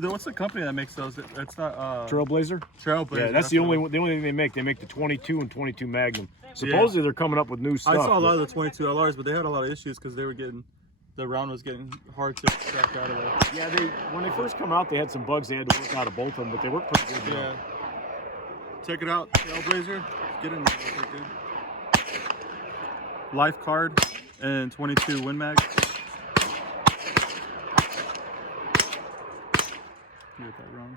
What's the company that makes those? It's not Trailblazer. Trailblazer. Yeah, that's the only thing they make. They make the 22 and 22 Magnum. Supposedly they're coming up with new stuff. I saw a lot of the 22 LRs, but they had a lot of issues because they were the round was getting hard to extract out of there. Yeah, when they first come out, they had some bugs they had to work out of both of them, but they work pretty good. Yeah. Check it out, Trailblazer. Get in there, dude. lifeCard and 22 Win Mag. You got that wrong.